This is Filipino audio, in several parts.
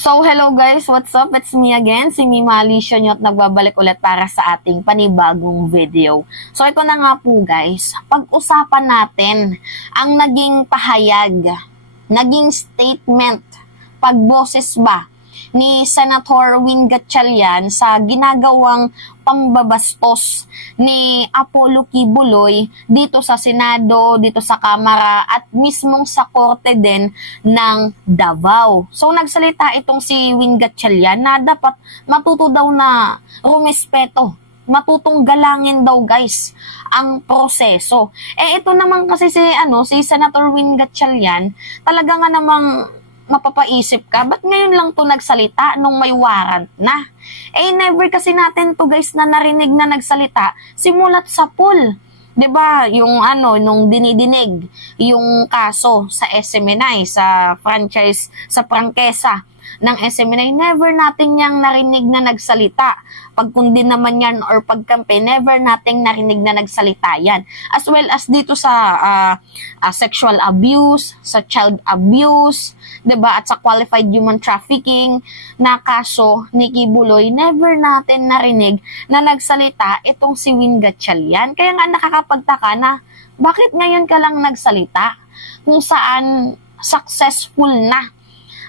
So, hello guys, what's up? It's me again, si Mima Alicia nyo at nagbabalik ulit para sa ating panibagong video. So, ito na nga po guys, pag-usapan natin ang naging pahayag, naging statement, pagboses ba ni Senator Win Gatchalian sa ginagawang pambabastos ni Apollo Kibuloy dito sa Senado, dito sa Kamara at mismong sa Korte din ng Davao. So nagsalita itong si Win Gatchalian na dapat matuto daw na rumespeto, matutong galangin daw guys ang proseso. Ito naman kasi si Senator Win Gatchalian, talaga nga namang mapapaisip ka, ba't ngayon lang to nagsalita nung may warrant na? Never kasi natin to guys na narinig na nagsalita simulat sa pool. 'Di ba? Yung nung dinidinig yung kaso sa SMNI, sa franchise, sa prangkesa ng SMNI, never natin yang narinig na nagsalita. Pagkundi naman yan or pagkampi, never nating narinig na nagsalita yan. As well as dito sa sexual abuse, sa child abuse, 'di ba, at sa qualified human trafficking na kaso ni Kibuloy, never natin narinig na nagsalita itong si Win Gatchalian. Kaya nga nakakapagtaka na bakit ngayon ka lang nagsalita kung saan successful na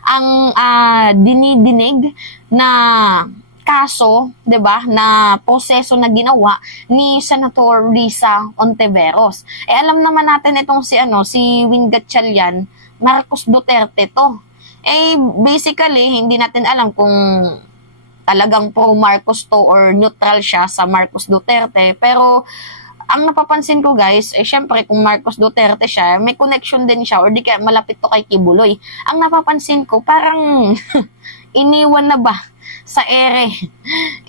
ang dinidinig na kaso, 'di ba, na proseso na ginawa ni Senator Risa Hontiveros. Alam naman natin itong si Win Gatchalian, Marcos Duterte to. Basically, hindi natin alam kung talagang pro Marcos to or neutral siya sa Marcos Duterte. Pero, ang napapansin ko guys, syempre kung Marcos Duterte siya, may connection din siya or di kaya malapit to kay Kibuloy. Ang napapansin ko, parang iniwan na ba sa ere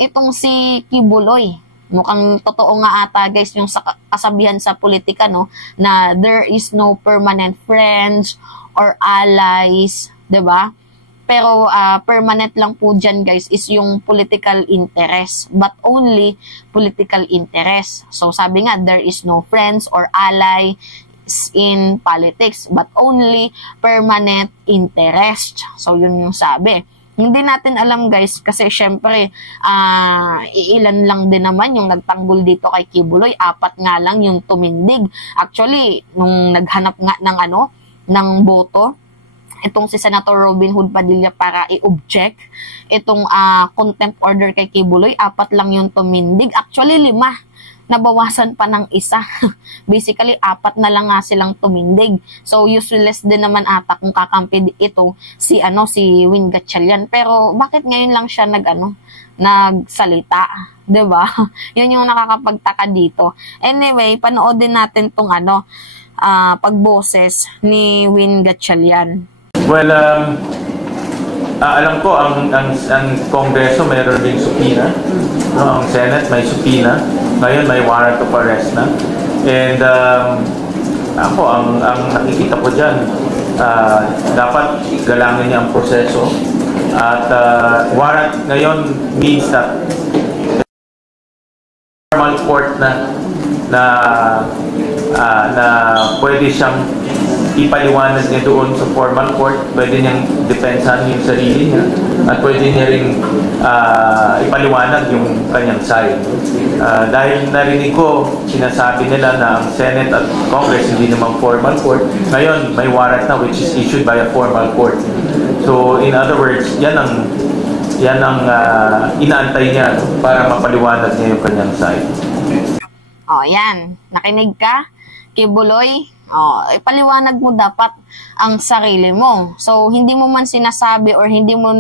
itong si Kibuloy. Mukhang totoo nga ata guys yung kasabihan sa politika, no, na there is no permanent friends or allies, 'di ba? Pero permanent lang po dyan guys is yung political interest, but only political interest. So sabi nga, there is no friends or allies in politics, but only permanent interest. So yun yung sabi. Hindi natin alam guys kasi syempre iilan lang din naman yung nagtanggol dito kay Kibuloy, 4 nga lang yung tumindig. Actually, nung naghanap nga ng boto itong si Senator Robin Hood Padilla para i-object itong contempt order kay Kibuloy, 4 lang yung tumindig. Actually 5, nabawasan pa ng isa. Basically 4 na lang nga silang tumindig. So useless din naman ata kung kakampi ito si Win Gatchalian. Pero bakit ngayon lang siya nagsalita, 'di ba? Yun yung nakakapagtaka dito. Anyway, panoodin natin tong pagboses ni Win Gatchalian. Well, alam ko ang Kongreso mayroon ding subpoena, no? Ang Senate may subpoena, ngayon may warrant of arrest na. And ako ang nakikita ko diyan, dapat galangin niya ang proseso at warrant ngayon means that formal court na pwede siyang ipaliwanag niya doon sa formal court, pwede niyang depensahan yung sarili niya at pwede niya rin ipaliwanag yung kanyang side. Dahil narinig ko, sinasabi nila na ang Senate at Congress hindi naman formal court, ngayon may warrant na which is issued by a formal court. So in other words, yan ang inaantay niya para mapaliwanag niya yung kanyang side. Yan. Nakinig ka, Kibuloy? Ipaliwanag mo dapat ang sarili mo. So, hindi mo man sinasabi or hindi mo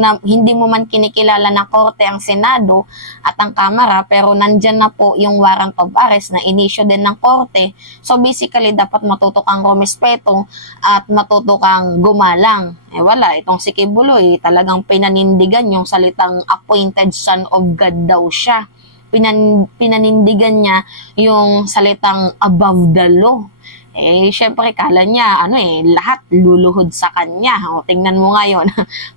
man kinikilala ng korte ang Senado at ang Kamara, pero nandyan na po yung warrant of arrest na inisyo din ng korte. So, basically, dapat matuto kang rumespeto at matuto kang gumalang. Wala. Itong si Kibuloy, talagang pinanindigan yung salitang appointed son of God daw siya. Pinanindigan niya yung salitang above the law. Syempre, kala niya, lahat luluhod sa kanya. Tingnan mo ngayon,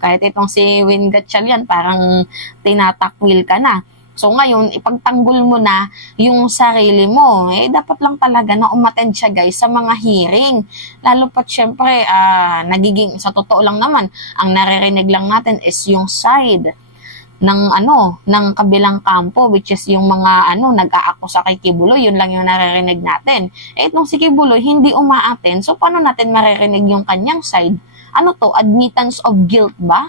kahit itong si Win Gatchalian, parang tinatakwil ka na. So ngayon, ipagtanggol mo na yung sarili mo. Dapat lang talaga na umattend siya guys sa mga hearing. Lalo pat syempre, nagiging, sa totoo lang naman, ang naririnig lang natin is yung side ng ng kabilang kampo, which is yung mga nag-aakusa kay Kibuloy, yun lang yung naririnig natin. Itong si Kibuloy hindi umaattend, so paano natin maririnig yung kanyang side? Admittance of guilt ba?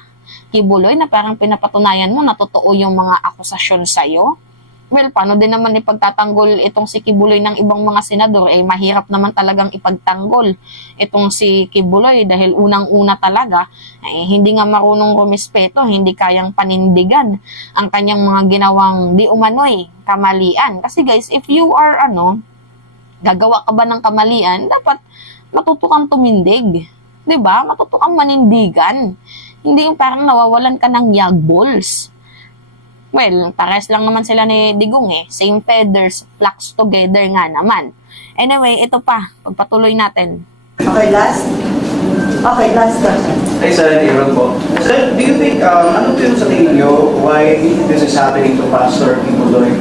Kibuloy, na parang pinapatunayan mo na totoo yung mga akusasyon sa'yo? Well, paano din naman ipagtatanggol itong si Kibuloy ng ibang mga senador? Mahirap naman talagang ipagtanggol itong si Kibuloy dahil unang-una talaga, hindi nga marunong rumispeto, hindi kayang panindigan ang kanyang mga ginawang di umano'y kamalian. Kasi guys, if you are gagawa ka ba ng kamalian, dapat matuto kang tumindig. 'Di ba? Matuto kang manindigan. Hindi yung parang nawawalan ka ng yagballs. Well, pares lang naman sila ni Digong Same feathers, flocks together nga naman. Anyway, ito pa. Pagpatuloy natin. Okay, last question. Hey, Senator Aaron po. Sir, do you think, ano po yung sa tingin nyo, why this is happening to Pastor Kibuloy?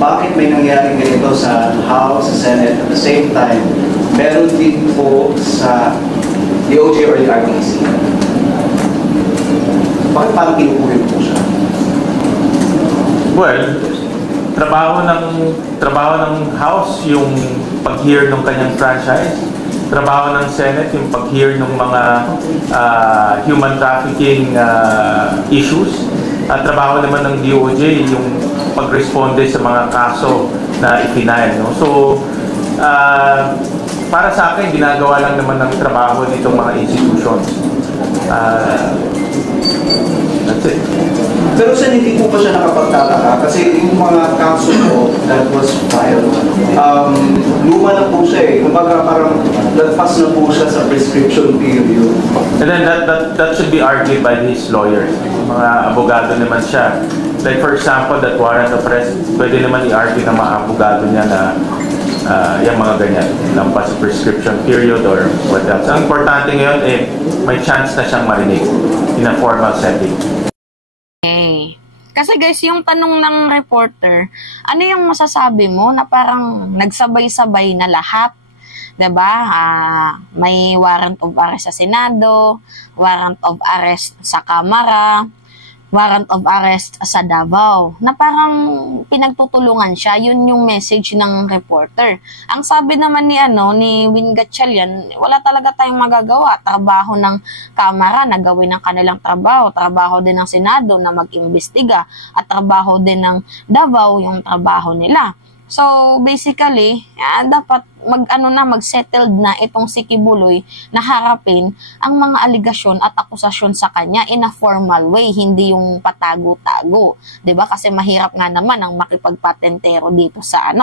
Bakit may nangyaring ganito sa House, sa Senate, at the same time, meron din po sa DOJ or the RTC? Bakit parang kinukuhin po siya? Well, trabaho ng House yung pag-hear ng kanyang franchise. Trabaho ng Senate yung pag-hear ng mga human trafficking issues. At trabaho naman ng DOJ yung pag-responde sa mga kaso na ipinail. No? So, para sa akin, ginagawa lang naman ng trabaho nitong mga institutions. That's it. Pero sa hindi po pa siya nakapagtataka kasi yung mga kaso po that was filed, luma na po siya Kumbaga parang lagpas na po siya sa prescription period. And then that should be argued by his lawyers. Mga abogado naman siya. Like for example, that warrant of arrest, pwede naman i-argue ng mga abogado niya na yung mga ganyan, lampas sa prescription period or what else. Ang importante ngayon may chance na siyang marinig in a formal setting. Okay. Kasi guys, yung tanong ng reporter, ano yung masasabi mo na parang nagsabay-sabay na lahat? 'Di ba? May warrant of arrest sa Senado, warrant of arrest sa Kamara, warrant of arrest sa Davao, na parang pinagtutulungan siya. Yun yung message ng reporter. Ang sabi naman ni Win Gatchalian, wala talaga tayong magagawa. Trabaho ng Kamara na gawin ang kanilang trabaho din ng Senado na mag-imbestiga, at trabaho din ng Davao yung trabaho nila. So, basically, dapat mag-settled na itong si Kibuloy na harapin ang mga aligasyon at akusasyon sa kanya in a formal way, hindi yung patago-tago. 'Di ba? Kasi mahirap nga naman ang makipagpatentero dito sa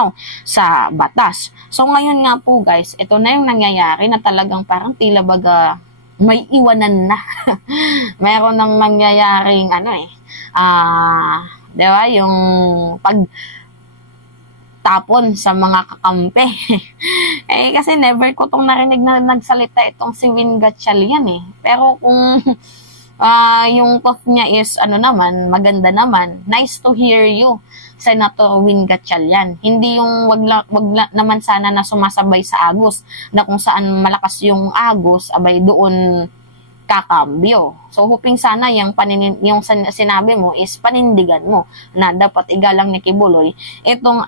sa batas. So, ngayon nga po guys, ito na yung nangyayari na talagang parang tila baga may iwanan na. Meron nang nangyayaring 'di ba? Yung tapon sa mga kakampi. Kasi never ko tong narinig na nagsalita itong si Win Gatchalian Pero kung yung thought niya is naman, maganda naman, nice to hear you, Senator Win Gatchalian. Hindi yung wag naman sana na sumasabay sa agos, na kung saan malakas yung agos, abay doon kakambyo. So, hoping sana yung sinabi mo is panindigan mo na dapat igalang ni Kibuloy itong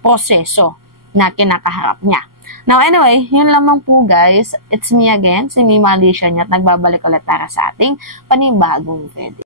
proseso na kinakaharap niya. Now, anyway, yun lamang po guys. It's me again, si Mima Alicia at nagbabalik ulit para sa ating panibagong video.